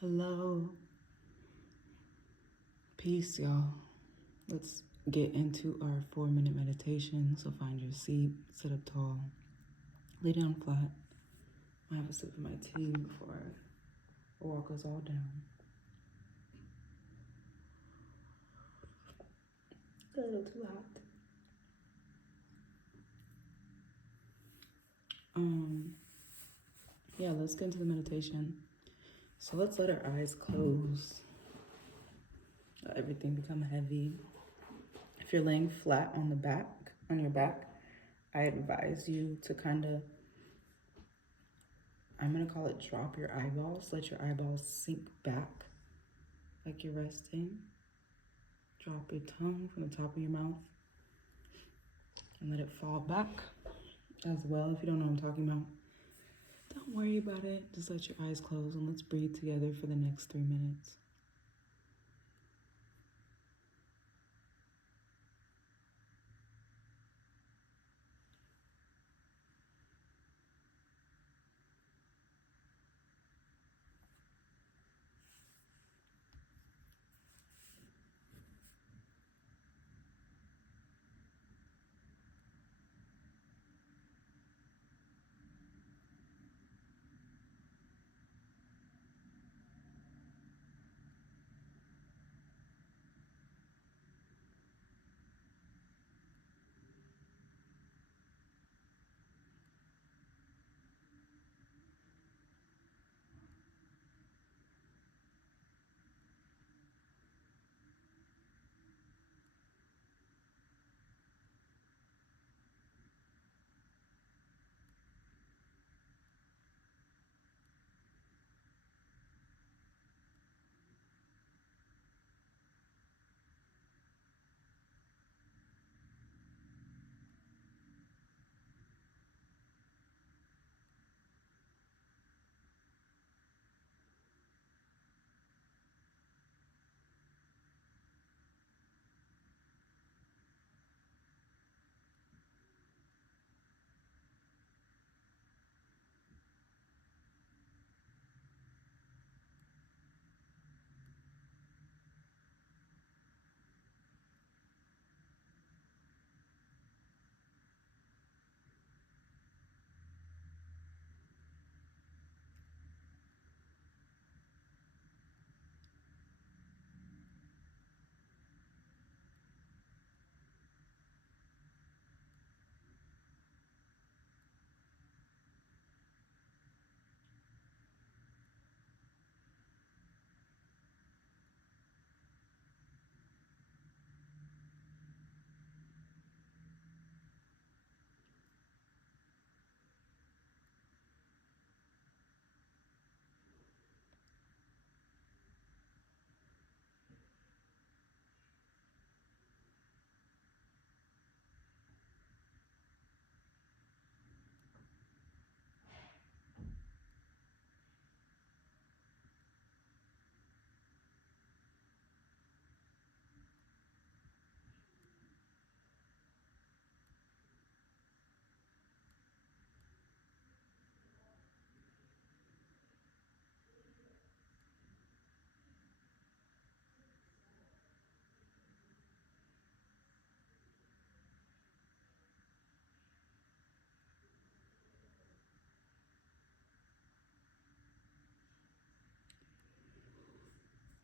Hello. Peace, y'all. Let's get into our 4-minute meditation. So find your seat, sit up tall, lay down flat. I have a sip of my tea before I walk us all down. It's a little too hot. Yeah, let's get into the meditation. So let's let our eyes close. Let everything become heavy. If you're laying flat on your back, I advise you to I'm gonna call it drop your eyeballs. Let your eyeballs sink back like you're resting. Drop your tongue from the top of your mouth and let it fall back as well. If you don't know what I'm talking about, don't worry about it. Just let your eyes close and let's breathe together for the next 3 minutes.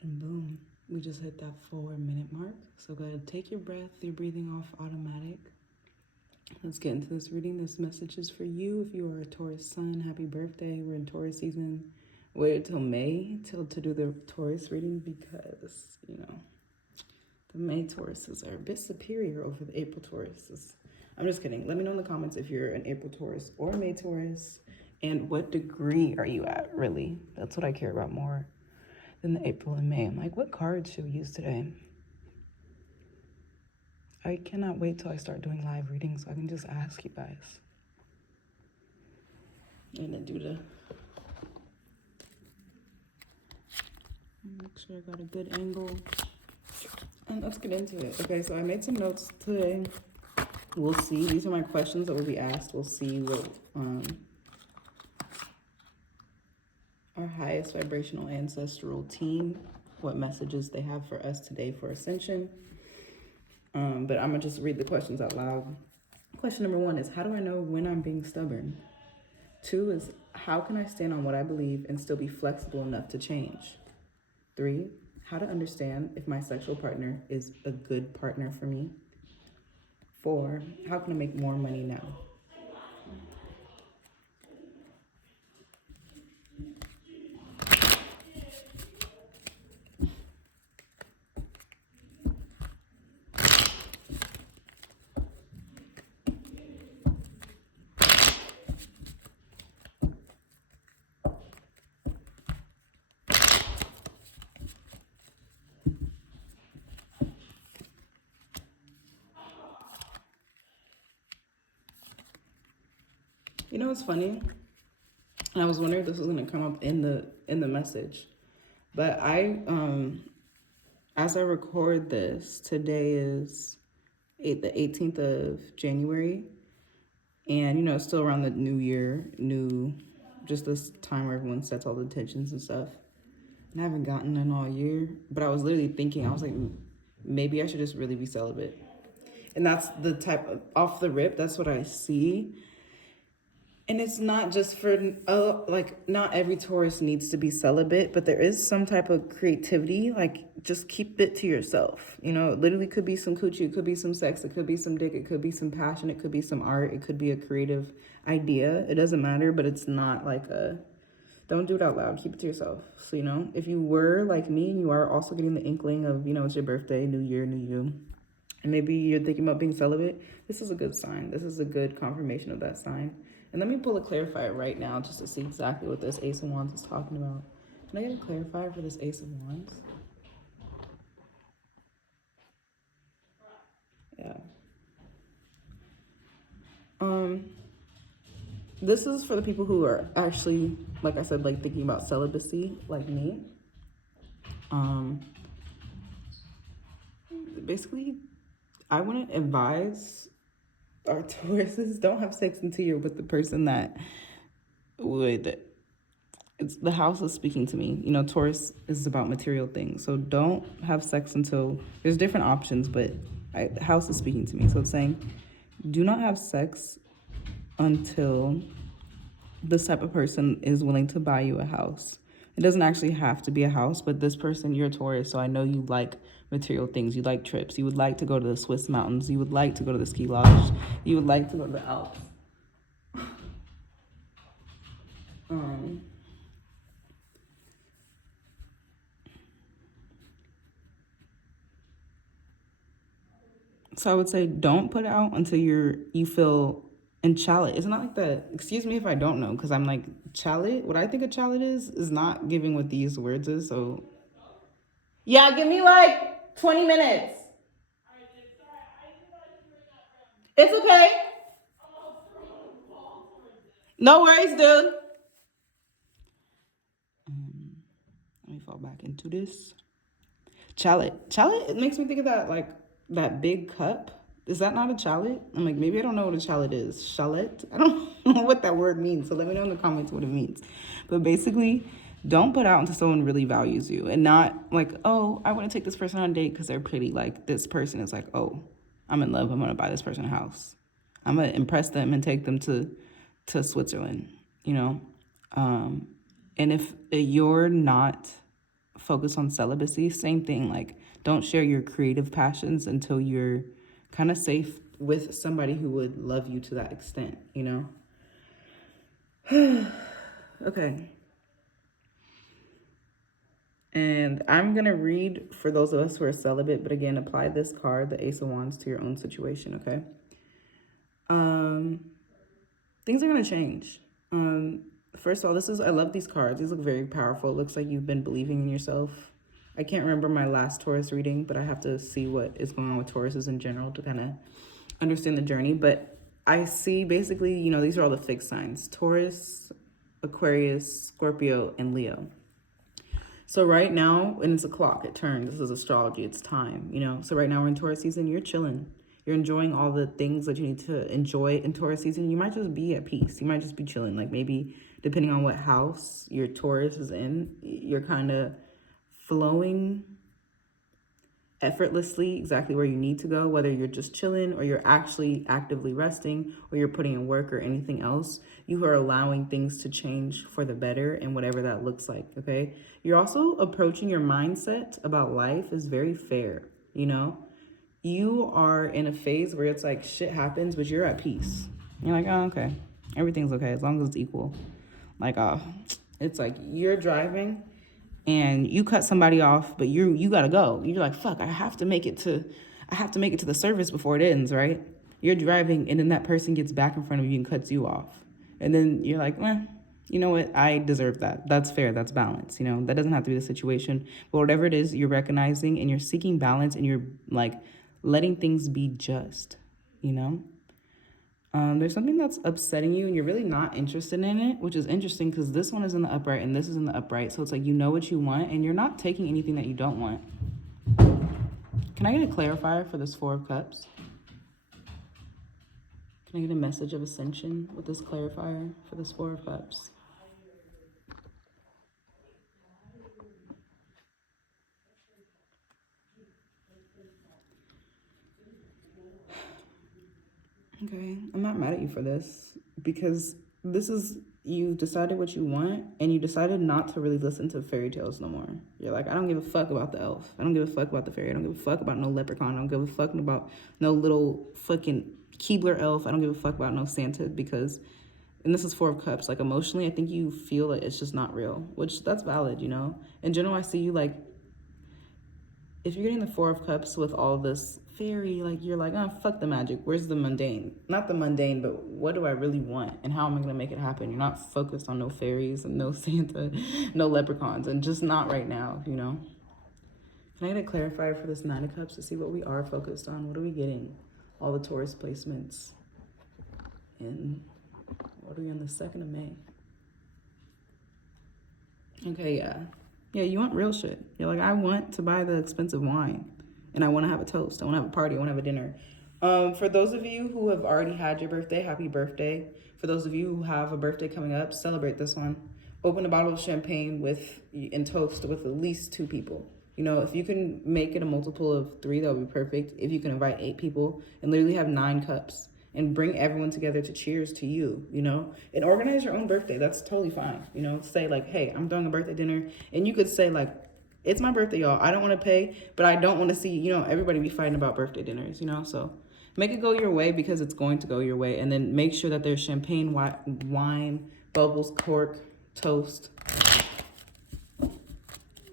And boom, we just hit that 4-minute mark. So go ahead, take your breath. You're breathing off automatic. Let's get into this reading. This message is for you. If you are a Taurus sun, happy birthday. We're in Taurus season. Waited till May to do the Taurus reading because, the May Tauruses are a bit superior over the April Tauruses. I'm just kidding. Let me know in the comments if you're an April Taurus or May Taurus and what degree are you at, really. That's what I care about more than the April and May. I'm like, what cards should we use today? I cannot wait till I start doing live readings so I can just ask you guys. I'm gonna do make sure I got a good angle. And let's get into it. Okay, so I made some notes today. We'll see. These are my questions that will be asked. We'll see what our highest vibrational ancestral team, what messages they have for us today for ascension. But I'm going to just read the questions out loud. Question number 1 is, how do I know when I'm being stubborn? 2 is, how can I stand on what I believe and still be flexible enough to change? 3, how to understand if my sexual partner is a good partner for me. 4, how can I make more money now? You know what's funny? And I was wondering if this was going to come up in the message. But as I record this, today is the 18th of January. And, you know, it's still around the new year, just this time where everyone sets all the intentions and stuff. And I haven't gotten none all year. But I was literally thinking, I was like, maybe I should just really be celibate. And that's the type of, off the rip, that's what I see. And it's not just for, like, not every Taurus needs to be celibate, but there is some type of creativity. Like, just keep it to yourself. You know, it literally could be some coochie, it could be some sex, it could be some dick, it could be some passion, it could be some art, it could be a creative idea. It doesn't matter, but it's not like don't do it out loud. Keep it to yourself. So, you know, if you were like me and you are also getting the inkling of, you know, it's your birthday, new year, new you, and maybe you're thinking about being celibate, this is a good sign. This is a good confirmation of that sign. And let me pull a clarifier right now just to see exactly what this Ace of Wands is talking about. Can I get a clarifier for this Ace of Wands? Yeah. This is for the people who are actually, like I said, like thinking about celibacy, like me. Basically, I wouldn't advise our Tauruses, don't have sex until you're with the person that would, it's the house is speaking to me. You know, Taurus is about material things. So don't have sex until, there's different options, but the house is speaking to me. So it's saying, do not have sex until this type of person is willing to buy you a house. It doesn't actually have to be a house, but this person, you're a Taurus, so I know you like material things. You like trips. You would like to go to the Swiss mountains. You would like to go to the ski lodge. You would like to go to the Alps. So I would say don't put it out until you feel, and chalet, it's not like that. Excuse me if I don't know, because I'm like, chalet, what I think a chalet is not giving what these words is. So yeah, give me like 20 minutes. It's okay. No worries, dude. Let me fall back into this. Chalet, it makes me think of that, like, that big cup. Is that not a chalet? I'm like, maybe I don't know what a chalet is. Chalet? I don't know what that word means. So let me know in the comments what it means. But basically, don't put out until someone really values you. And not like, oh, I want to take this person on a date because they're pretty. Like, this person is like, oh, I'm in love. I'm going to buy this person a house. I'm going to impress them and take them to Switzerland, you know? And if you're not focused on celibacy, same thing. Like, don't share your creative passions until you're kind of safe with somebody who would love you to that extent, you know? Okay. And I'm going to read for those of us who are celibate, but again, apply this card, the Ace of Wands, to your own situation, okay? Things are going to change. First of all, I love these cards. These look very powerful. It looks like you've been believing in yourself. I can't remember my last Taurus reading, but I have to see what is going on with Tauruses in general to kind of understand the journey. But I see basically, you know, these are all the fixed signs: Taurus, Aquarius, Scorpio, and Leo. So right now, and it's a clock, it turns. This is astrology, it's time, you know. So right now we're in Taurus season, you're chilling. You're enjoying all the things that you need to enjoy in Taurus season. You might just be at peace. You might just be chilling, like maybe depending on what house your Taurus is in, you're kind of flowing effortlessly exactly where you need to go, whether you're just chilling or you're actually actively resting or you're putting in work or anything else. You are allowing things to change for the better and whatever that looks like, okay? You're also approaching your mindset about life is very fair, you know? You are in a phase where it's like shit happens, but you're at peace. You're like, oh, okay. Everything's okay as long as it's equal. Like, it's like you're driving and you cut somebody off, but you gotta go. You're like, fuck, I have to make it to the service before it ends, right? You're driving and then that person gets back in front of you and cuts you off. And then you're like, you know what? I deserve that. That's fair. That's balance. You know, that doesn't have to be the situation. But whatever it is, you're recognizing and you're seeking balance and you're like letting things be just, you know? There's something that's upsetting you and you're really not interested in it, which is interesting because this one is in the upright and this is in the upright. So it's like you know what you want and you're not taking anything that you don't want. Can I get a clarifier for this Four of Cups? Can I get a message of ascension with this clarifier for this Four of Cups? Okay, I'm not mad at you for this because this is, you decided what you want and you decided not to really listen to fairy tales no more. You're like, I don't give a fuck about the elf. I don't give a fuck about the fairy. I don't give a fuck about no leprechaun. I don't give a fuck about no little fucking Keebler elf. I don't give a fuck about no Santa because, and this is Four of Cups, like emotionally, I think you feel that it's just not real, which that's valid, you know? In general, I see you like, if you're getting the Four of Cups with all this fairy, like you're like, oh, fuck the magic. Where's the mundane? Not the mundane, but what do I really want? And how am I going to make it happen? You're not focused on no fairies and no Santa, no leprechauns, and just not right now, you know? Can I get a clarifier for this Nine of Cups to see what we are focused on? What are we getting? All the Taurus placements. And what are we on the 2nd of May? Okay, yeah. Yeah, you want real shit. You're like, I want to buy the expensive wine and I want to have a toast. I want to have a party. I want to have a dinner. For those of you who have already had your birthday, happy birthday. For those of you who have a birthday coming up, celebrate this one. Open a bottle of champagne and toast with at least 2 people. You know, if you can make it a multiple of 3, that would be perfect. If you can invite 8 people and literally have 9 cups and bring everyone together to cheers to you, you know, and organize your own birthday. That's totally fine. You know, say like, hey, I'm throwing a birthday dinner. And you could say like, it's my birthday, y'all. I don't want to pay, but I don't want to see, you know, everybody be fighting about birthday dinners, you know? So make it go your way because it's going to go your way. And then make sure that there's champagne, wine, bubbles, cork, toast.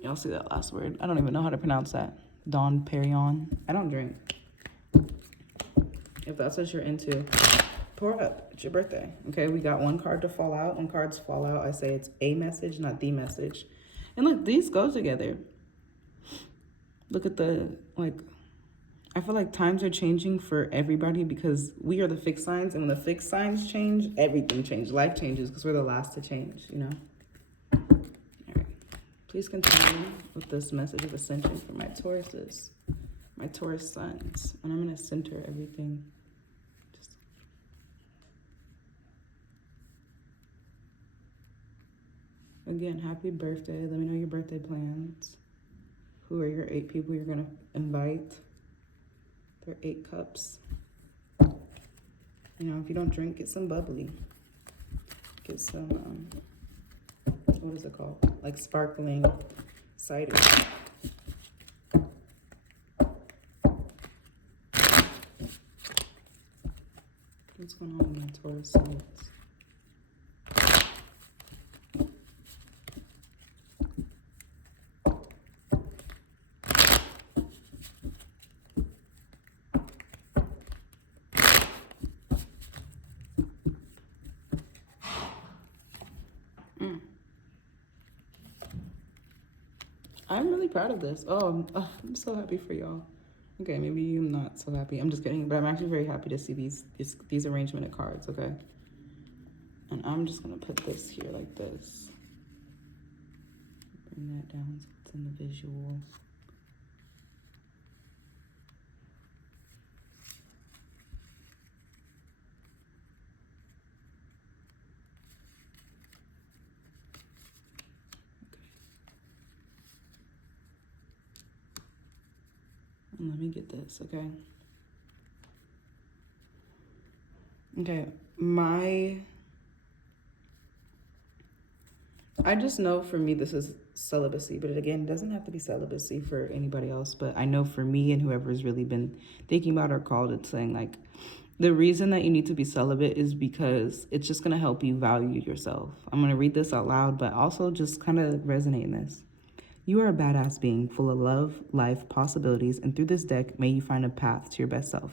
Y'all see that last word? I don't even know how to pronounce that. Don Perignon. I don't drink. If that's what you're into, pour up. It's your birthday. Okay, we got 1 card to fall out. When cards fall out, I say it's a message, not the message. And look, these go together. Look at the, like, I feel like times are changing for everybody because we are the fixed signs. And when the fixed signs change, everything changes. Life changes because we're the last to change, you know? All right. Please continue with this message of ascension for my Tauruses, my Taurus sons. And I'm going to center everything. Again, happy birthday. Let me know your birthday plans. Who are your 8 people you're going to invite? There are 8 cups. You know, if you don't drink, get some bubbly. Get some, what is it called? Like sparkling cider. What's going on with my Taurus sons? I'm really proud of this. I'm so happy for y'all. Okay, maybe I'm not so happy. I'm just kidding, but I'm actually very happy to see these arrangement of cards, okay? And I'm just gonna put this here like this. Bring that down so it's in the visual. Let me get this, okay? Okay, I just know for me this is celibacy, but again, it doesn't have to be celibacy for anybody else. But I know for me and whoever's really been thinking about or called it, saying like, the reason that you need to be celibate is because it's just going to help you value yourself. I'm going to read this out loud, but also just kind of resonate in this. You are a badass being full of love, life, possibilities, and through this deck, may you find a path to your best self.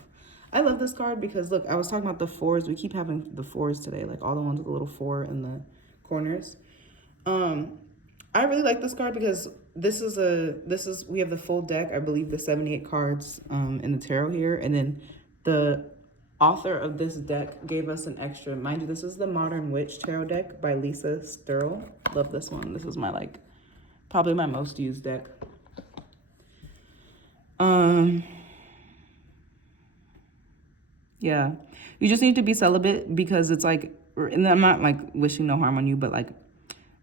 I love this card because, look, I was talking about the fours. We keep having the fours today, like all the ones with the little four in the corners. I really like this card because we have the full deck. I believe the 78 cards in the tarot here, and then the author of this deck gave us an extra. Mind you, this is the Modern Witch Tarot deck by Lisa Sturl. Love this one. This is my probably my most used deck. Yeah, you just need to be celibate because it's like, and I'm not like wishing no harm on you, but like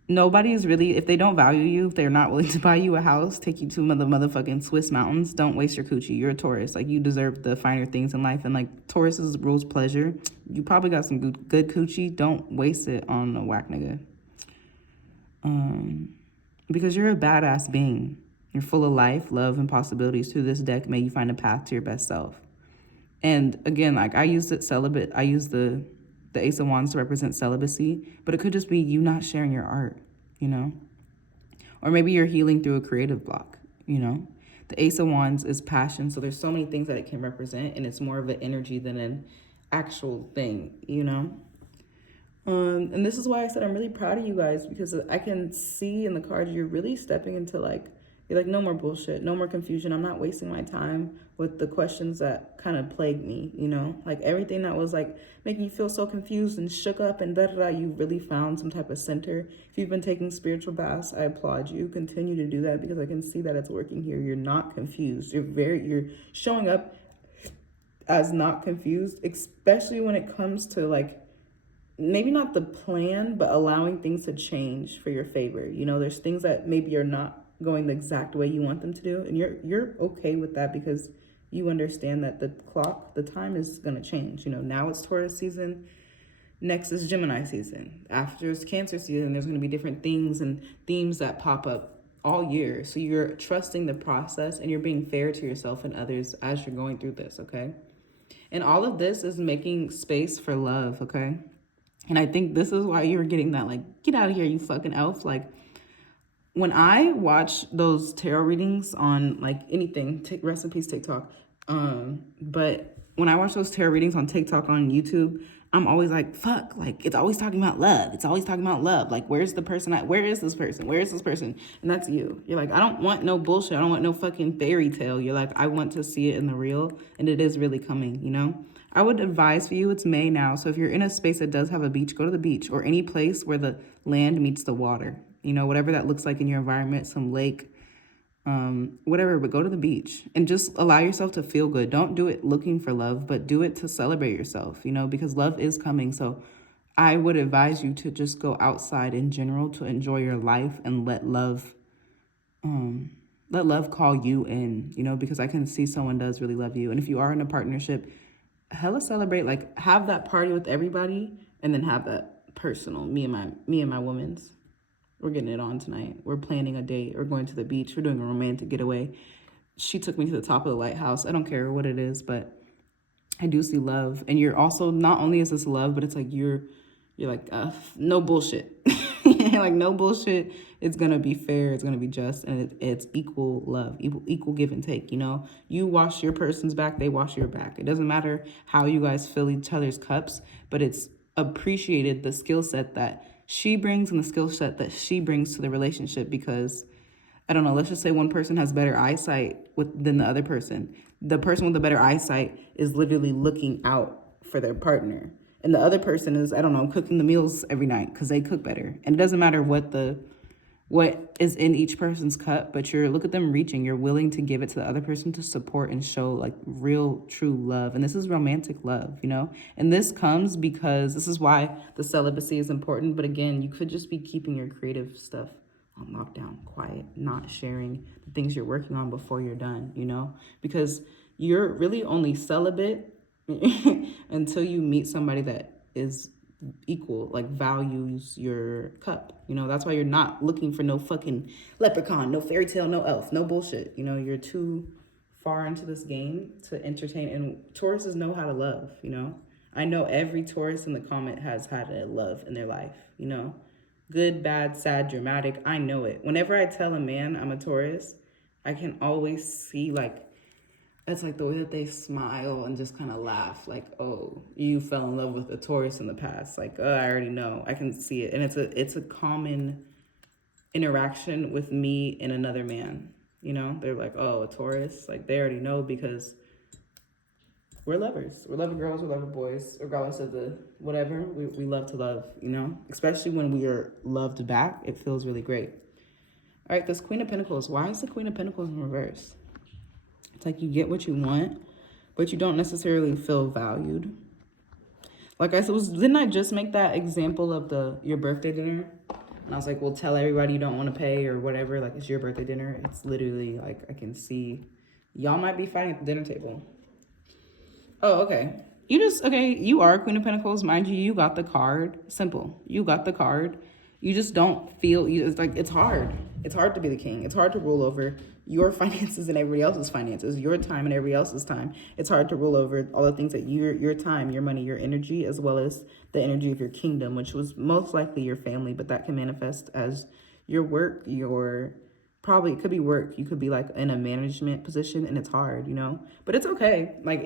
nobody is really, if they don't value you, if they're not willing to buy you a house, take you to the motherfucking Swiss mountains, don't waste your coochie. You're a Taurus. Like, you deserve the finer things in life. And like, Taurus rules pleasure. You probably got some good coochie. Don't waste it on a whack nigga. Because you're a badass being. You're full of life, love, and possibilities. Through this deck, may you find a path to your best self. And again, like, I used it celibate. I used the Ace of Wands to represent celibacy, but it could just be you not sharing your art, you know? Or maybe you're healing through a creative block, you know? The Ace of Wands is passion, so there's so many things that it can represent, and it's more of an energy than an actual thing, you know? And this is why I said I'm really proud of you guys, because I can see in the cards you're really stepping into you're like, no more bullshit, no more confusion. I'm not wasting my time with the questions that kind of plague me, you know? Like, everything that was like making you feel so confused and shook up and da-da-da, you really found some type of center. If you've been taking spiritual baths, I applaud you. Continue to do that, because I can see that it's working here. You're not confused. You're showing up as not confused, especially when it comes to like, maybe not the plan, but allowing things to change for your favor. You know, there's things that maybe are not going the exact way you want them to do, and you're okay with that, because you understand that the time is going to change. You know, now it's Taurus season, next is Gemini season, after it's Cancer season. There's going to be different things and themes that pop up all year, so you're trusting the process and you're being fair to yourself and others as you're going through this, okay? And all of this is making space for love, okay? And I think this is why you were getting that, like, get out of here, you fucking elf. Like, when I watch those tarot readings on like anything, rest in peace TikTok. But when I watch those tarot readings on TikTok, on YouTube, I'm always like, fuck, like, it's always talking about love. It's always talking about love. Like, where's the person at? Where is this person? Where is this person? And that's you. You're like, I don't want no bullshit. I don't want no fucking fairy tale. You're like, I want to see it in the real, and it is really coming, you know? I would advise for you, it's May now, so if you're in a space that does have a beach, go to the beach, or any place where the land meets the water. You know, whatever that looks like in your environment, some lake, whatever, but go to the beach and just allow yourself to feel good. Don't do it looking for love, but do it to celebrate yourself, you know, because love is coming. So I would advise you to just go outside in general to enjoy your life and let love call you in, you know, because I can see someone does really love you. And if you are in a partnership, hella celebrate, like, have that party with everybody, and then have that personal, me and my woman's. We're getting it on tonight. We're planning a date. We're going to the beach. We're doing a romantic getaway. She took me to the top of the lighthouse. I don't care what it is, but I do see love. And you're also, not only is this love, but it's like you're like, no bullshit. Like, no bullshit. It's going to be fair. It's going to be just. And it's equal love, equal give and take, you know? You wash your person's back, they wash your back. It doesn't matter how you guys fill each other's cups, but it's appreciated the skill set that she brings and the skill set that she brings to the relationship. Because, I don't know, let's just say one person has better eyesight than the other person. The person with the better eyesight is literally looking out for their partner. And the other person is, I don't know, cooking the meals every night because they cook better. And it doesn't matter what is in each person's cup, but look at them reaching. You're willing to give it to the other person to support and show like real, true love. And this is romantic love, you know? And this comes because this is why the celibacy is important. But again, you could just be keeping your creative stuff on lockdown, quiet, not sharing the things you're working on before you're done, you know? Because you're really only celibate until you meet somebody that is equal, like values your cup. You know, that's why you're not looking for no fucking leprechaun, no fairy tale, no elf, no bullshit. You know, you're too far into this game to entertain. And Tauruses know how to love, you know? I know every Taurus in the comment has had a love in their life, you know? Good, bad, sad, dramatic. I know it. Whenever I tell a man I'm a Taurus, I can always see like, it's like the way that they smile and just kind of laugh, like, oh, you fell in love with a Taurus in the past. Like, oh, I already know. I can see it. And it's a common interaction with me and another man. You know, they're like, oh, a Taurus. Like, they already know because we're lovers. We're lover girls, we're lover boys, regardless of the whatever. We love to love, you know, especially when we are loved back. It feels really great. All right, this Queen of Pentacles. Why is the Queen of Pentacles in reverse? It's like you get what you want, but you don't necessarily feel valued. Like didn't I just make that example of your birthday dinner? And I was like, well, tell everybody you don't want to pay or whatever. Like, it's your birthday dinner. It's literally like, I can see y'all might be fighting at the dinner table. Oh, okay. You are Queen of Pentacles. Mind you, you got the card. Simple. You got the card. You just don't feel, it's like, it's hard. It's hard to be the king. It's hard to rule over your finances and everybody else's finances, your time and everybody else's time. It's hard to rule over all the things that your time, your money, your energy, as well as the energy of your kingdom, which was most likely your family, but that can manifest as your work, probably it could be work. You could be like in a management position and it's hard, you know, but it's okay. Like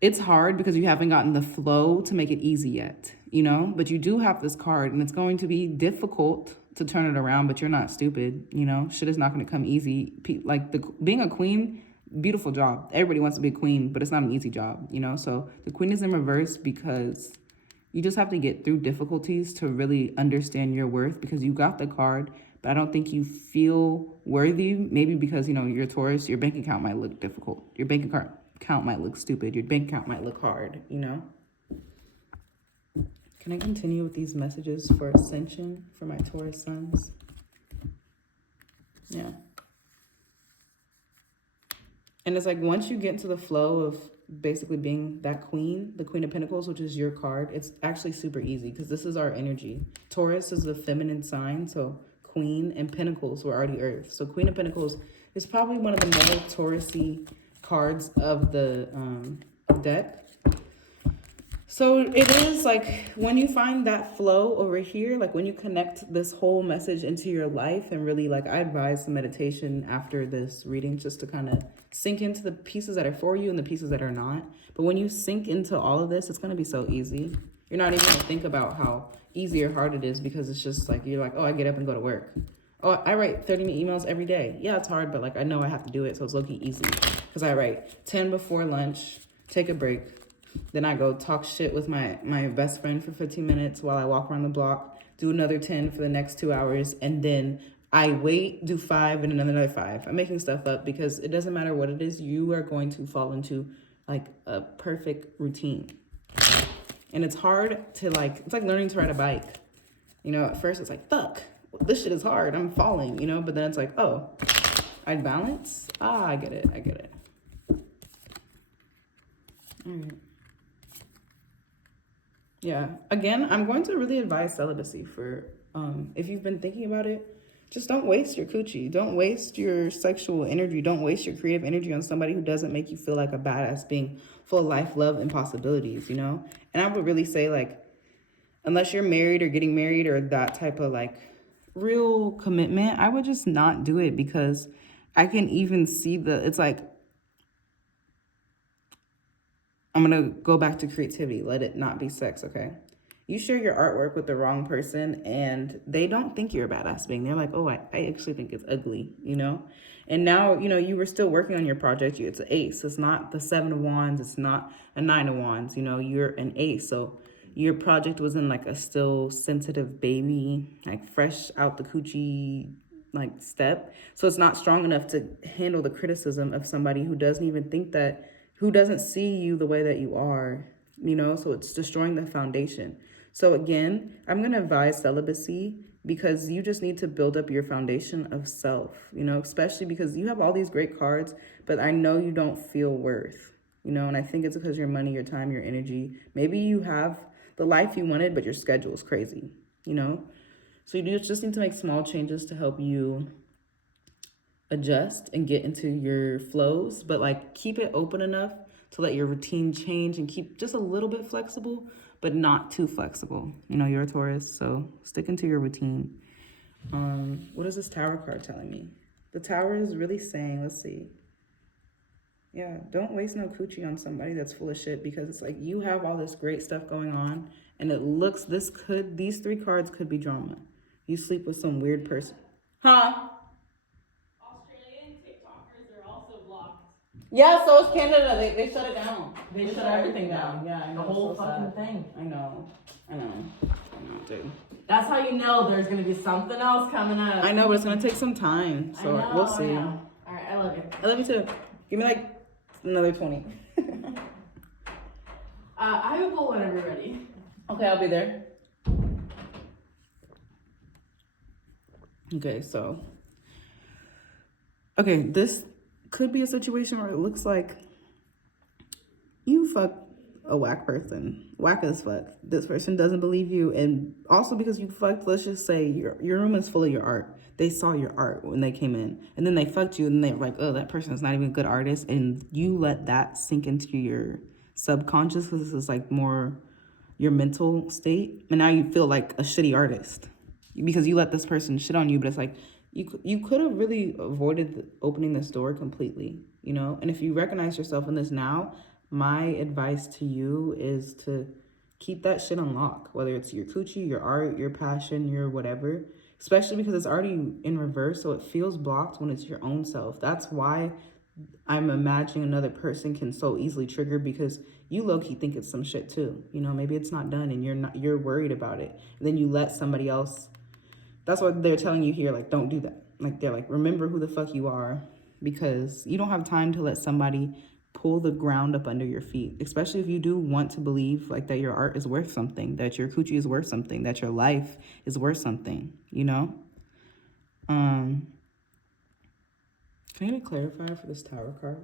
it's hard because you haven't gotten the flow to make it easy yet, you know, but you do have this card and it's going to be difficult to turn it around, but you're not stupid, you know, shit is not going to come easy. Like being a queen, beautiful job. Everybody wants to be a queen, but it's not an easy job, you know? So the queen is in reverse because you just have to get through difficulties to really understand your worth because you got the card, but I don't think you feel worthy. Maybe because, you know, you're a Taurus, your bank account might look difficult. Your bank account might look stupid. Your bank account might look hard, you know? Can I continue with these messages for ascension for my Taurus sons? Yeah. And it's like once you get into the flow of basically being that queen, the Queen of Pentacles, which is your card, it's actually super easy because this is our energy. Taurus is the feminine sign, so Queen and Pentacles were already Earth. So Queen of Pentacles is probably one of the more Taurus-y cards of the deck. So it is like when you find that flow over here, like when you connect this whole message into your life and really like I advise the meditation after this reading just to kind of sink into the pieces that are for you and the pieces that are not. But when you sink into all of this, it's going to be so easy. You're not even going to think about how easy or hard it is because it's just like, you're like, oh, I get up and go to work. Oh, I write 30 emails every day. Yeah, it's hard, but like I know I have to do it. So it's low-key easy because I write 10 before lunch, take a break. Then I go talk shit with my best friend for 15 minutes while I walk around the block, do another 10 for the next 2 hours, and then I wait, do 5, and another 5. I'm making stuff up because it doesn't matter what it is, you are going to fall into like a perfect routine. And it's hard to like, it's like learning to ride a bike. You know, at first it's like, fuck, this shit is hard, I'm falling, you know, but then it's like, oh, I balance? Ah, I get it. All right. Yeah. Again, I'm going to really advise celibacy for, if you've been thinking about it, just don't waste your coochie. Don't waste your sexual energy. Don't waste your creative energy on somebody who doesn't make you feel like a badass being full of life, love, and possibilities, you know? And I would really say, like, unless you're married or getting married or that type of, like, real commitment, I would just not do it because I can even see it's like, I'm going to go back to creativity. Let it not be sex, okay? You share your artwork with the wrong person and they don't think you're a badass being. They're like, oh, I actually think it's ugly, you know? And now, you know, you were still working on your project. It's an ace. It's not the 7 of wands. It's not a 9 of wands. You know, you're an ace. So your project was in like a still sensitive baby, like fresh out the coochie like step. So it's not strong enough to handle the criticism of somebody who doesn't even think that, who doesn't see you the way that you are, you know, so it's destroying the foundation. So again, I'm going to advise celibacy because you just need to build up your foundation of self, you know, especially because you have all these great cards, but I know you don't feel worth, you know, and I think it's because your money, your time, your energy, maybe you have the life you wanted, but your schedule is crazy, you know? So you just need to make small changes to help you adjust and get into your flows, but like keep it open enough to let your routine change and keep just a little bit flexible, but not too flexible. You know, you're a Taurus, so stick into your routine. What is this Tower card telling me? The Tower is really saying, let's see. Yeah, don't waste no coochie on somebody that's full of shit, because it's like you have all this great stuff going on and it looks, these three cards could be drama. You sleep with some weird person. Huh? Australian TikTokers are also blocked. Yeah, so is Canada. They shut it down. They shut everything down. Yeah, I know. The whole so fucking sad. thing. I know, dude. That's how you know there's gonna be something else coming up. I know, but it's gonna take some time. So we'll see. Alright, I love you. I love you too. Give me like another 20. I will go whenever you're ready. Okay, I'll be there. Okay, so. Okay, this could be a situation where it looks like you fuck a whack person. Whack as fuck. This person doesn't believe you, and also because you fucked, let's just say your room is full of your art. They saw your art when they came in, and then they fucked you, and they're like, oh, that person is not even a good artist, and you let that sink into your subconscious because this is like more your mental state, and now you feel like a shitty artist because you let this person shit on you. But it's like you could have really avoided opening this door completely, you know. And if you recognize yourself in this now, my advice to you is to keep that shit on lock, whether it's your coochie, your art, your passion, your whatever, especially because it's already in reverse, so it feels blocked when it's your own self. That's why I'm imagining another person can so easily trigger, because you low-key think it's some shit too. You know, maybe it's not done and you're worried about it. And then you let somebody else. That's what they're telling you here, like, don't do that. Like, they're like, remember who the fuck you are, because you don't have time to let somebody pull the ground up under your feet, especially if you do want to believe like that your art is worth something, that your coochie is worth something, that your life is worth something, you know? Can I get a clarifier for this Tower card?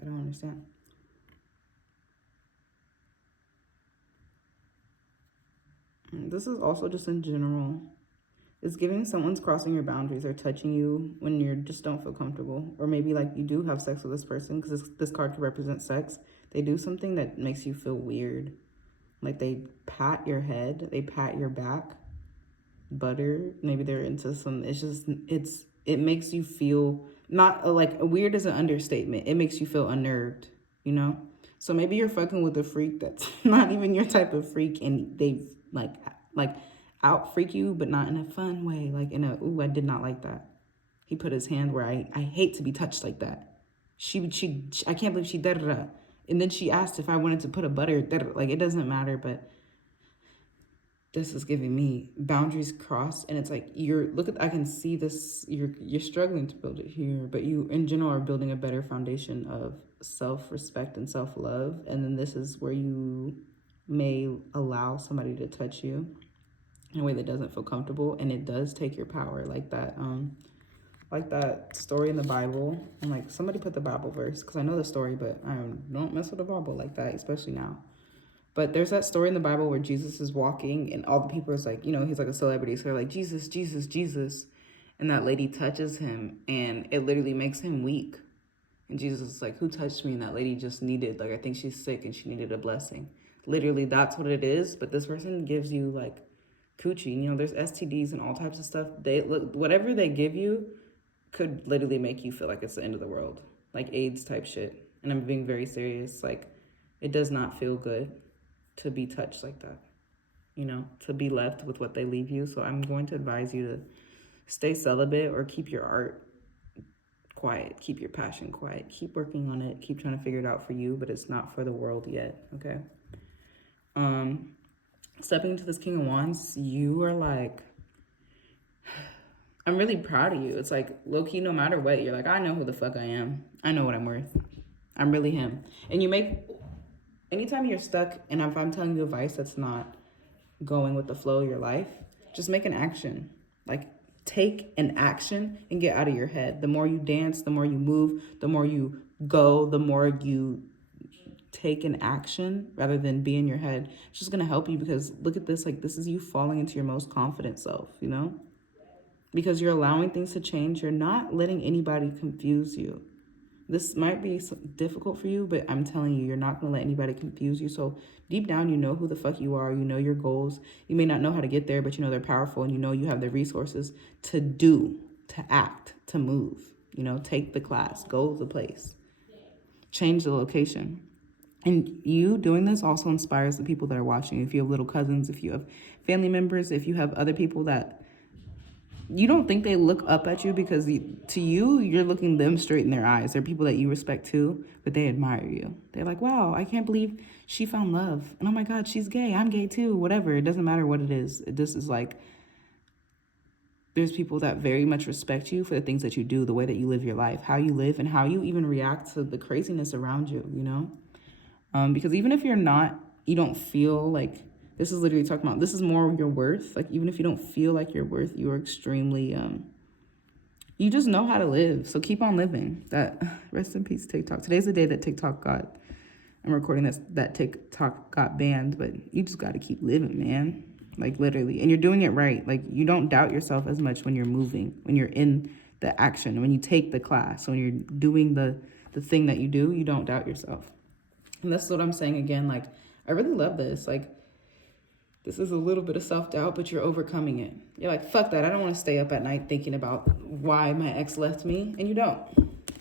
I don't understand. This is also just in general. It's giving someone's crossing your boundaries or touching you when you just don't feel comfortable. Or maybe like you do have sex with this person, because this card could represent sex. They do something that makes you feel weird. Like they pat your head, they pat your back, butter. Maybe they're into some, it makes you feel, not like weird is an understatement. It makes you feel unnerved, you know? So maybe you're fucking with a freak that's not even your type of freak, and they've like out freak you, but not in a fun way. Like in a, ooh, I did not like that. He put his hand where I hate to be touched like that. I can't believe she did that. And then she asked if I wanted to put a butter, like it doesn't matter, but this is giving me boundaries crossed. And it's like, I can see this, you're struggling to build it here, but you in general are building a better foundation of self-respect and self-love. And then this is where you may allow somebody to touch you in a way that doesn't feel comfortable, and it does take your power, like that story in the Bible. And like, somebody put the Bible verse, because I know the story, but I don't mess with the Bible like that, especially now. But there's that story in the Bible where Jesus is walking and all the people is like, you know, he's like a celebrity, so they're like, Jesus, Jesus, Jesus, and that lady touches him and it literally makes him weak. And Jesus is like, who touched me? And that lady just needed, like, I think she's sick and she needed a blessing. Literally, that's what it is. But this person gives you like coochie. You know, there's STDs and all types of stuff. Whatever they give you could literally make you feel like it's the end of the world, like AIDS type shit. And I'm being very serious. Like, it does not feel good to be touched like that, you know, to be left with what they leave you. So I'm going to advise you to stay celibate or keep your art quiet, keep your passion quiet, keep working on it, keep trying to figure it out for you, but it's not for the world yet, okay? Stepping into this King of Wands, you are like, I'm really proud of you. It's like, low-key, no matter what, you're like, I know who the fuck I am. I know what I'm worth. I'm really him. And anytime you're stuck, and if I'm telling you advice that's not going with the flow of your life, just make an action. Like, take an action and get out of your head. The more you dance, the more you move, the more you go, the more you take an action rather than be in your head. It's just gonna help you, because look at this, like, this is you falling into your most confident self, you know? Because you're allowing things to change. You're not letting anybody confuse you. This might be difficult for you, but I'm telling you, you're not going to let anybody confuse you. So deep down, you know who the fuck you are. You know your goals. You may not know how to get there, but you know they're powerful, and you know you have the resources to do, to act, to move. You know, take the class, go to the place, change the location. And you doing this also inspires the people that are watching. If you have little cousins, if you have family members, if you have other people that you don't think they look up at you, because to you, you're looking them straight in their eyes. They're people that you respect too, but they admire you. They're like, wow, I can't believe she found love. And oh my God, she's gay. I'm gay too. Whatever. It doesn't matter what it is. This is like, there's people that very much respect you for the things that you do, the way that you live your life, how you live, and how you even react to the craziness around you, you know? Because even if you don't feel like, this is literally talking about, this is more your worth. Like, even if you don't feel like your worth, you are extremely, you just know how to live. So keep on living. That, rest in peace, TikTok. Today's the day that I'm recording this, that TikTok got banned, but you just got to keep living, man. Like, literally. And you're doing it right. Like, you don't doubt yourself as much when you're moving, when you're in the action, when you take the class, when you're doing the thing that you do, you don't doubt yourself. And that's what I'm saying again. Like, I really love this. Like, this is a little bit of self-doubt, but you're overcoming it. You're like, fuck that. I don't want to stay up at night thinking about why my ex left me. And you don't.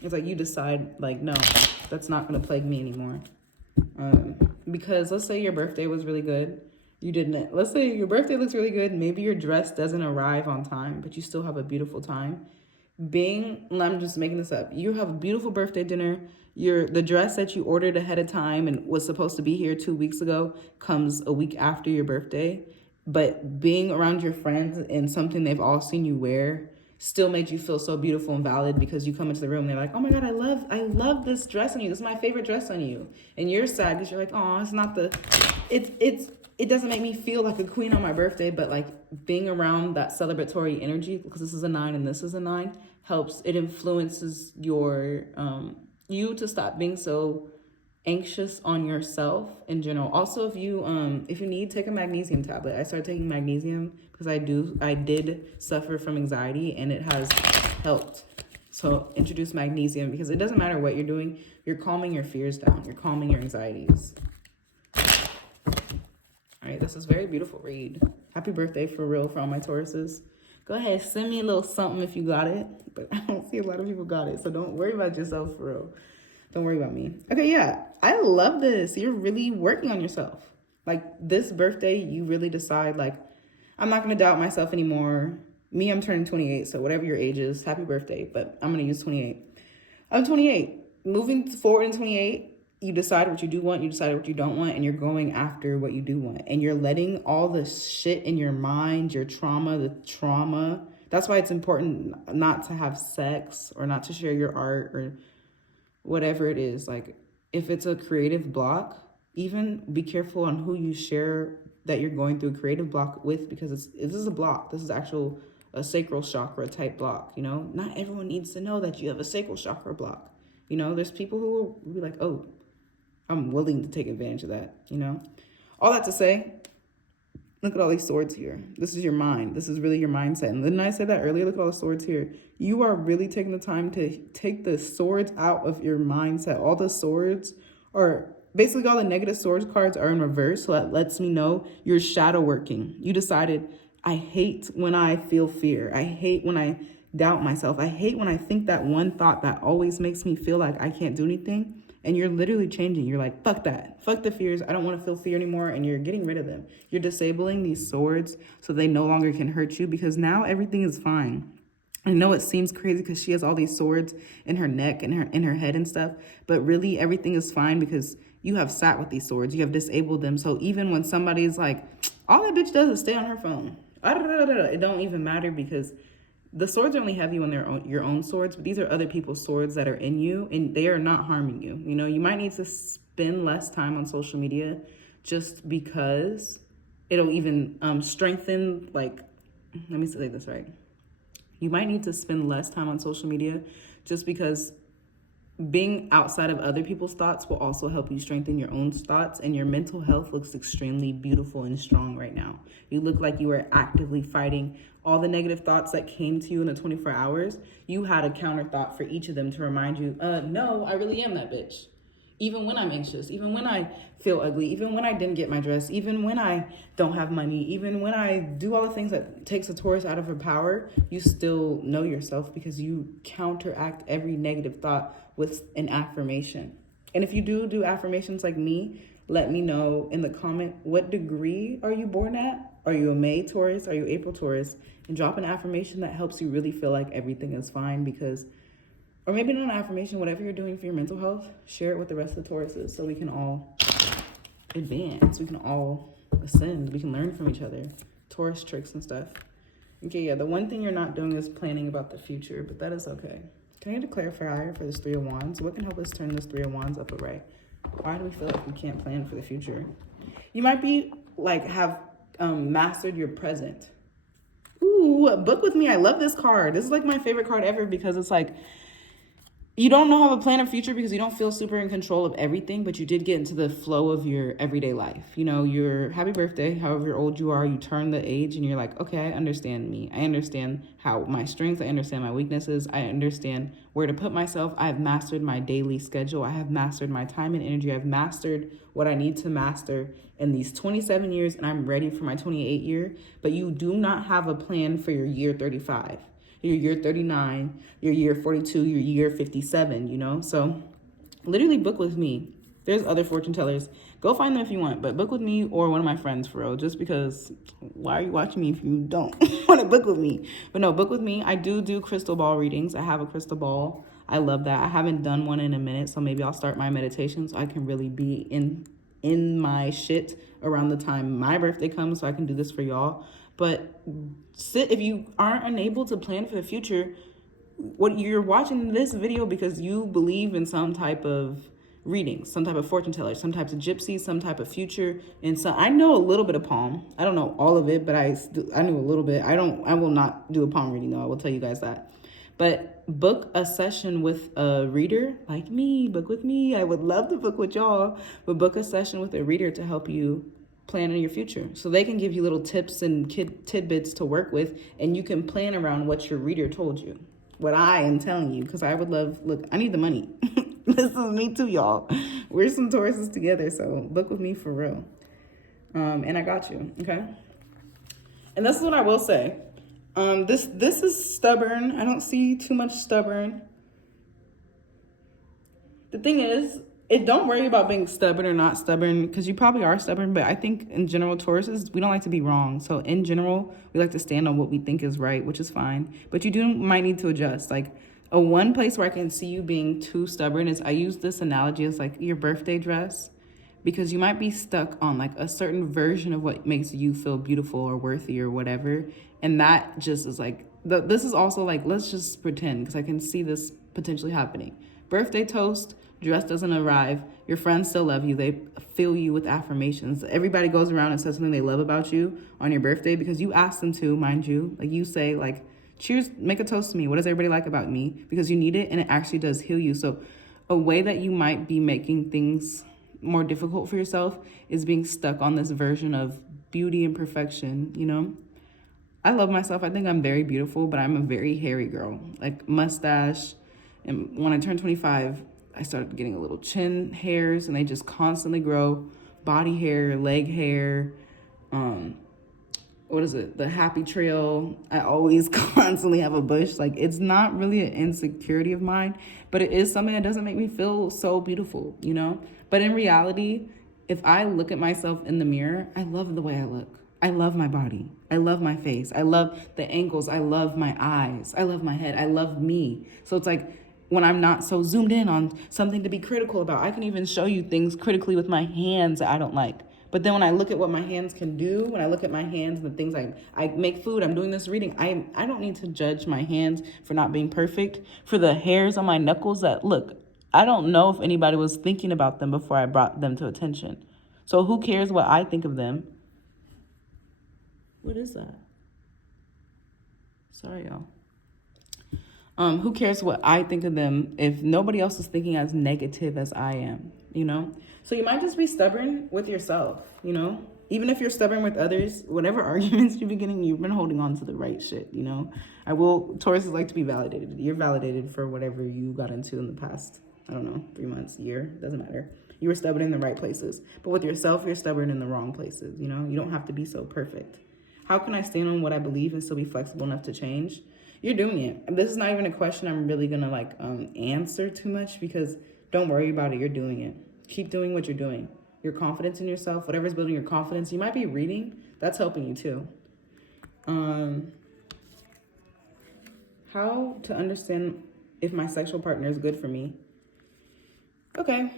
It's like you decide, like, no, that's not going to plague me anymore. Because let's say your birthday was really good. You didn't. Let's say your birthday looks really good. Maybe your dress doesn't arrive on time, but you still have a beautiful time. I'm just making this up. You have a beautiful birthday dinner. The dress that you ordered ahead of time and was supposed to be here 2 weeks ago comes a week after your birthday. But being around your friends and something they've all seen you wear still made you feel so beautiful and valid, because you come into the room and they're like, oh my God, I love this dress on you. This is my favorite dress on you. And you're sad because you're like, oh, it's not it doesn't make me feel like a queen on my birthday, but like being around that celebratory energy, because this is a 9 and this is a 9, helps. It influences your you to stop being so anxious on yourself in general. Also, if you need, take a magnesium tablet. I started taking magnesium because I did suffer from anxiety, and it has helped. So introduce magnesium, because it doesn't matter what you're doing, you're calming your fears down, you're calming your anxieties. All right, this is a very beautiful read. Happy birthday for real for all my Tauruses. Go ahead, send me a little something if you got it. But I don't see a lot of people got it, so don't worry about yourself for real. Don't worry about me. Okay, yeah, I love this. You're really working on yourself. Like, this birthday, you really decide, like, I'm not going to doubt myself anymore. Me, I'm turning 28, so whatever your age is, happy birthday. But I'm going to use 28. I'm 28. Moving forward in 28, you decide what you do want, you decide what you don't want, and you're going after what you do want. And you're letting all the shit in your mind, your trauma. That's why it's important not to have sex or not to share your art or whatever it is. Like, if it's a creative block, even be careful on who you share that you're going through a creative block with, because this is a block. This is a sacral chakra type block, you know? Not everyone needs to know that you have a sacral chakra block. You know, there's people who will be like, oh, I'm willing to take advantage of that, you know? All that to say, look at all these swords here. This is your mind. This is really your mindset. And then I said that earlier, look at all the swords here. You are really taking the time to take the swords out of your mindset. All the swords are, basically all the negative swords cards are in reverse. So that lets me know you're shadow working. You decided, I hate when I feel fear. I hate when I doubt myself. I hate when I think that one thought that always makes me feel like I can't do anything. And you're literally changing. You're like, fuck that. Fuck the fears. I don't want to feel fear anymore. And you're getting rid of them. You're disabling these swords so they no longer can hurt you, because now everything is fine. I know it seems crazy because she has all these swords in her neck and in her head and stuff, but really everything is fine because you have sat with these swords. You have disabled them. So even when somebody's like, all that bitch does is stay on her phone, it don't even matter, because the swords are only heavy when they're your own swords, but these are other people's swords that are in you, and they are not harming you. You know, you might need to spend less time on social media just because it'll even strengthen, like, let me say this right. You might need to spend less time on social media just because being outside of other people's thoughts will also help you strengthen your own thoughts, and your mental health looks extremely beautiful and strong right now. You look like you are actively fighting all the negative thoughts that came to you in the 24 hours. You had a counter thought for each of them to remind you, no, I really am that bitch. Even when I'm anxious, even when I feel ugly, even when I didn't get my dress, even when I don't have money, even when I do all the things that takes a Taurus out of her power, you still know yourself because you counteract every negative thought with an affirmation. And if you do affirmations like me, let me know in the comment, what degree are you born at? Are you a May Taurus? Are you April Taurus? And drop an affirmation that helps you really feel like everything is fine, because, or maybe not an affirmation, whatever you're doing for your mental health, share it with the rest of the Tauruses so we can all advance, we can all ascend, we can learn from each other, Taurus tricks and stuff. Okay, yeah, the one thing you're not doing is planning about the future, but that is okay. Can I get a clarifier for this Three of Wands? What can help us turn this Three of Wands up a right? Why do we feel like we can't plan for the future? You might be like, have mastered your present. Ooh, book with me. I love this card. This is like my favorite card ever, because it's like, you don't know how to plan a future because you don't feel super in control of everything, but you did get into the flow of your everyday life. You know, your happy birthday, however old you are, you turn the age and you're like, okay, I understand me. I understand how my strengths, I understand my weaknesses. I understand where to put myself. I have mastered my daily schedule. I have mastered my time and energy. I've mastered what I need to master in these 27 years, and I'm ready for my 28 year. But you do not have a plan for your year 35. Your year 39, your year 42, your year 57, you know? So literally book with me. There's other fortune tellers. Go find them if you want, but book with me or one of my friends, for real. Just because, why are you watching me if you don't want to book with me? But no, book with me. I do crystal ball readings. I have a crystal ball. I love that. I haven't done one in a minute, so maybe I'll start my meditation so I can really be in my shit around the time my birthday comes, so I can do this for y'all. But if you aren't unable to plan for the future, what you're watching this video because you believe in some type of reading, some type of fortune teller, some types of gypsy, some type of future. And so I know a little bit of palm. I don't know all of it, but I knew a little bit. I will not do a palm reading though. I will tell you guys that. But book a session with a reader like me. Book with me. I would love to book with y'all, but book a session with a reader to help you plan in your future, so they can give you little tips and tidbits to work with, and you can plan around what your reader told you, what I am telling you, because I would love, look, I need the money. This is me too, y'all. We're some Tauruses together, so book with me for real. And I got you, okay? And this is what I will say. This is stubborn. I don't see too much stubborn. The thing is, don't worry about being stubborn or not stubborn, because you probably are stubborn, but I think in general, Tauruses, we don't like to be wrong. So in general, we like to stand on what we think is right, which is fine. But you might need to adjust. Like, one place where I can see you being too stubborn is, I use this analogy as like your birthday dress, because you might be stuck on like a certain version of what makes you feel beautiful or worthy or whatever. And that just is like, this is also like, let's just pretend, because I can see this potentially happening. Birthday toast, dress doesn't arrive, your friends still love you, they fill you with affirmations. Everybody goes around and says something they love about you on your birthday because you asked them to, mind you. Like, you say like, cheers, make a toast to me, what does everybody like about me? Because you need it, and it actually does heal you. So a way that you might be making things more difficult for yourself is being stuck on this version of beauty and perfection, you know? I love myself. I think I'm very beautiful, but I'm a very hairy girl, like mustache. And when I turned 25, I started getting a little chin hairs, and they just constantly grow. Body hair, leg hair, what is it? The happy trail. I always constantly have a bush. Like, it's not really an insecurity of mine, but it is something that doesn't make me feel so beautiful, you know? But in reality, if I look at myself in the mirror, I love the way I look. I love my body. I love my face. I love the ankles. I love my eyes. I love my head. I love me. So it's like, when I'm not so zoomed in on something to be critical about, I can even show you things critically with my hands that I don't like. But then when I look at what my hands can do, when I look at my hands and the things I make food, I'm doing this reading, I don't need to judge my hands for not being perfect, for the hairs on my knuckles that look. I don't know if anybody was thinking about them before I brought them to attention. So who cares what I think of them? What is that? Sorry, y'all. Who cares what I think of them if nobody else is thinking as negative as I am, you know? So you might just be stubborn with yourself, you know? Even if you're stubborn with others, whatever arguments you're beginning, you've been holding on to the right shit, you know? Taurus is like to be validated. You're validated for whatever you got into in the past, I don't know, 3 months, year, doesn't matter. You were stubborn in the right places. But with yourself, you're stubborn in the wrong places, you know? You don't have to be so perfect. How can I stand on what I believe and still be flexible enough to change? You're doing it. And this is not even a question I'm really gonna answer too much, because don't worry about it. You're doing it. Keep doing what you're doing. Your confidence in yourself, whatever's building your confidence. You might be reading. That's helping you too. How to understand if my sexual partner is good for me. Okay.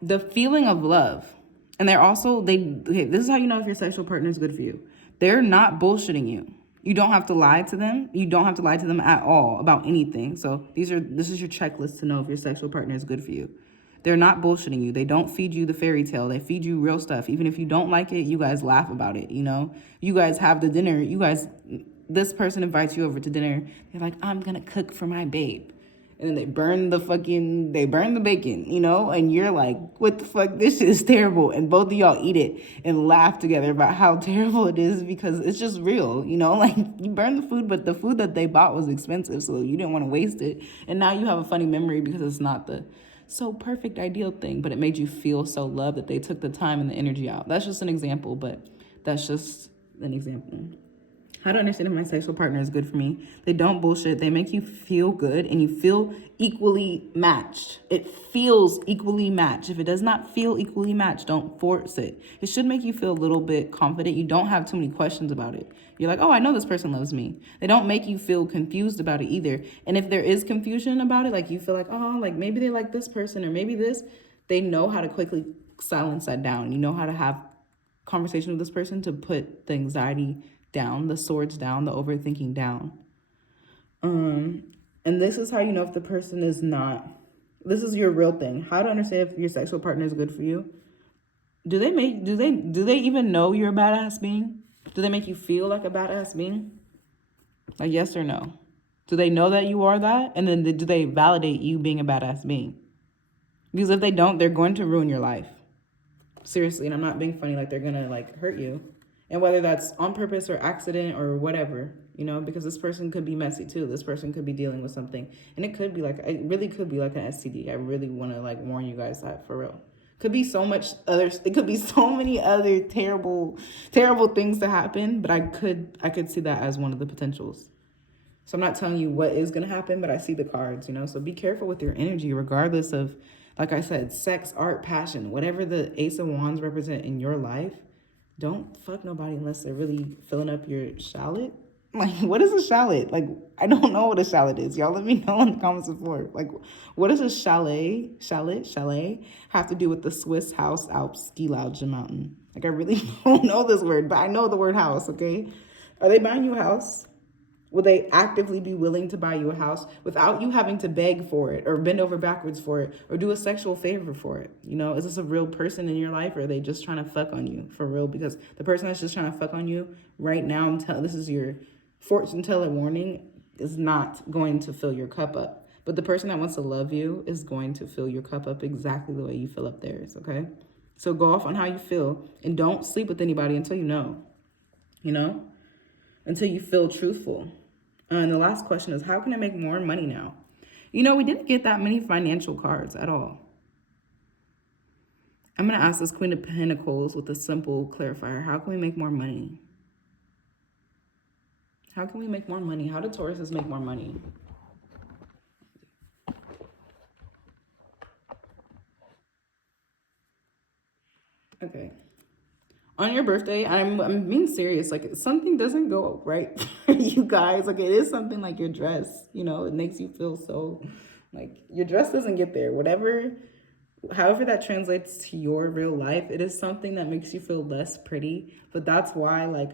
The feeling of love. And this is how you know if your sexual partner is good for you. They're not bullshitting you. You don't have to lie to them. You don't have to lie to them at all about anything. So this is your checklist to know if your sexual partner is good for you. They're not bullshitting you. They don't feed you the fairy tale. They feed you real stuff. Even if you don't like it, you guys laugh about it, you know? You guys have the dinner. This person invites you over to dinner. They're like, I'm going to cook for my babe. And then they burn the bacon, you know? And you're like, what the fuck? This shit is terrible. And both of y'all eat it and laugh together about how terrible it is, because it's just real, you know? Like, you burn the food, but the food that they bought was expensive, so you didn't want to waste it. And now you have a funny memory because it's not the so perfect ideal thing, but it made you feel so loved that they took the time and the energy out. That's just an example, but that's just an example. How to understand if my sexual partner is good for me. They don't bullshit. They make you feel good and you feel equally matched. It feels equally matched. If it does not feel equally matched, don't force it. It should make you feel a little bit confident. You don't have too many questions about it. You're like, oh, I know this person loves me. They don't make you feel confused about it either. And if there is confusion about it, like you feel like, oh, like maybe they like this person or maybe this, they know how to quickly silence that down. You know how to have conversation with this person to put the anxiety down, the swords down, the overthinking down. And this is how you know if the person is not, this is your real thing. How to understand if your sexual partner is good for you. Do they even know you're a badass being? Do they make you feel like a badass being? Like, yes or no? Do they know that you are that? And then do they validate you being a badass being? Because if they don't, they're going to ruin your life. Seriously, and I'm not being funny, like they're gonna hurt you. And whether that's on purpose or accident or whatever, you know, because this person could be messy too. This person could be dealing with something. And it really could be like an STD. I really want to warn you guys that, for real. It could be so many other terrible, terrible things to happen, but I could see that as one of the potentials. So I'm not telling you what is going to happen, but I see the cards, you know, so be careful with your energy, regardless of, like I said, sex, art, passion, whatever the Ace of Wands represent in your life. Don't fuck nobody unless they're really filling up your shallot. Like, what is a shallot? Like, I don't know what a shallot is. Y'all let me know in the comments before. Like, what does a chalet have to do with the Swiss House Alps ski lodge mountain? Like, I really don't know this word, but I know the word house, okay? Are they buying you a house? Will they actively be willing to buy you a house without you having to beg for it or bend over backwards for it or do a sexual favor for it? You know, is this a real person in your life, or are they just trying to fuck on you for real? Because the person that's just trying to fuck on you right now, this is your fortune teller warning, is not going to fill your cup up. But the person that wants to love you is going to fill your cup up exactly the way you fill up theirs, okay? So go off on how you feel and don't sleep with anybody until you know, until you feel truthful. And the last question is, how can I make more money now? You know, we didn't get that many financial cards at all. I'm going to ask this Queen of Pentacles with a simple clarifier. How can we make more money? How can we make more money? How do Tauruses make more money? Okay. On your birthday, I'm being serious, like something doesn't go right for you guys. Like, it is something like your dress, you know, it makes you feel so like your dress doesn't get there. Whatever however that translates to your real life, it is something that makes you feel less pretty. But that's why, like,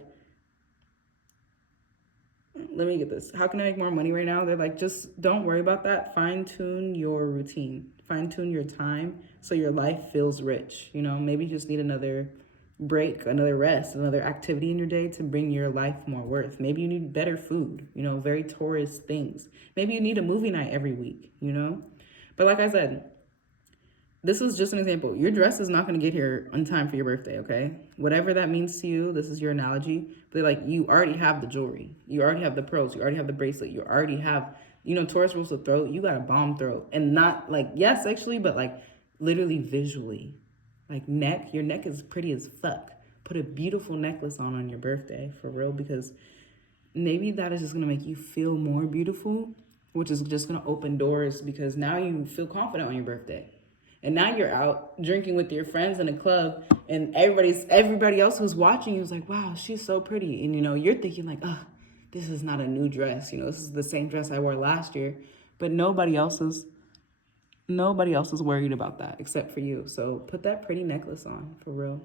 let me get this. How can I make more money right now? They're like, just don't worry about that. Fine tune your routine, fine tune your time so your life feels rich. You know, maybe you just need another break, another rest, another activity in your day to bring your life more worth. Maybe you need better food, you know, very Taurus things. Maybe you need a movie night every week, you know? But like I said, this is just an example. Your dress is not going to get here on time for your birthday, okay? Whatever that means to you, this is your analogy. But like, you already have the jewelry. You already have the pearls. You already have the bracelet. You already have, you know, Taurus rules the throat. You got a bomb throat. And not like, yes, sexually, but like literally visually. Like your neck is pretty as fuck. Put a beautiful necklace on your birthday, for real, because maybe that is just going to make you feel more beautiful, which is just going to open doors because now you feel confident on your birthday. And now you're out drinking with your friends in a club, and everybody else who's watching you is like, wow, she's so pretty. And, you know, you're thinking like, oh, this is not a new dress. You know, this is the same dress I wore last year. But nobody else is worried about that except for you. So put that pretty necklace on, for real.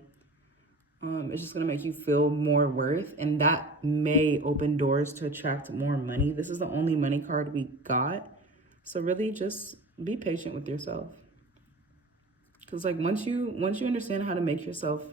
It's just going to make you feel more worth, and that may open doors to attract more money. This is the only money card we got. So really just be patient with yourself. Because like once you understand how to make yourself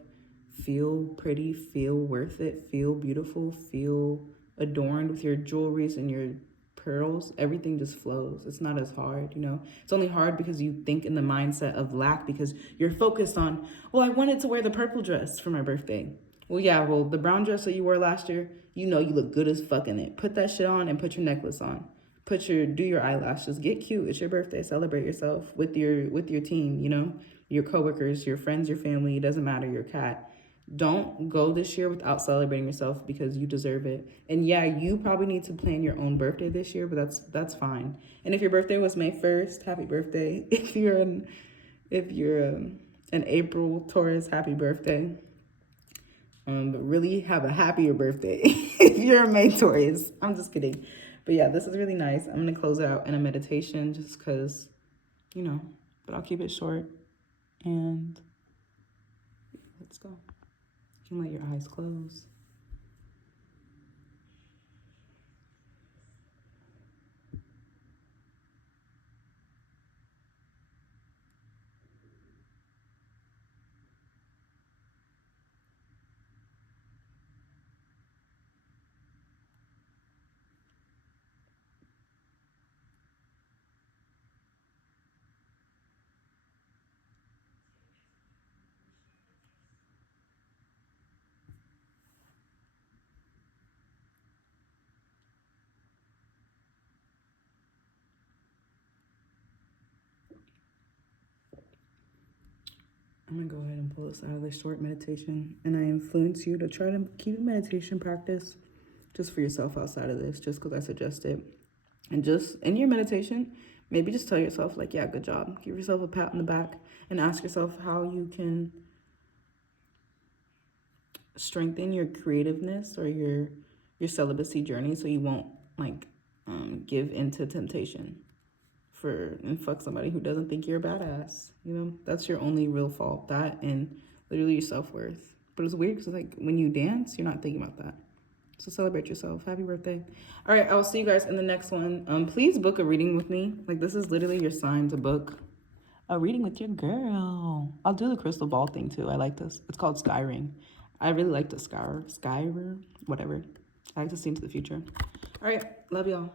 feel pretty, feel worth it, feel beautiful, feel adorned with your jewelries and your pearls, everything just flows. It's not as hard, you know. It's only hard because you think in the mindset of lack because you're focused on, well, I wanted to wear the purple dress for my birthday. Well, yeah, well, the brown dress that you wore last year, you know you look good as fuck in it. Put that shit on and put your necklace on. Do your eyelashes, get cute. It's your birthday. Celebrate yourself with your team, you know, your coworkers, your friends, your family. It doesn't matter, your cat. Don't go this year without celebrating yourself because you deserve it. And yeah, you probably need to plan your own birthday this year, but that's fine. And if your birthday was May 1st, happy birthday. If you're an April Taurus, happy birthday. But really have a happier birthday if you're a May Taurus. I'm just kidding. But yeah, this is really nice. I'm going to close it out in a meditation just because, you know, but I'll keep it short. And let's go. You can let your eyes close. I'm going to go ahead and pull us out of this short meditation. And I influence you to try to keep a meditation practice just for yourself outside of this, just because I suggest it. And just in your meditation, maybe just tell yourself, like, yeah, good job. Give yourself a pat on the back and ask yourself how you can strengthen your creativeness or your celibacy journey so you won't, like, give into temptation and fuck somebody who doesn't think you're a badass. You know, that's your only real fault. That and literally your self-worth. But it's weird because like when you dance, you're not thinking about that. So celebrate yourself. Happy birthday. All right, I'll see you guys in the next one. Please book a reading with me. Like, this is literally your sign to book a reading with your girl. I'll do the crystal ball thing too. I like this. It's called Sky Ring. I really like the Sky, whatever. I like to see into the future. All right, love y'all.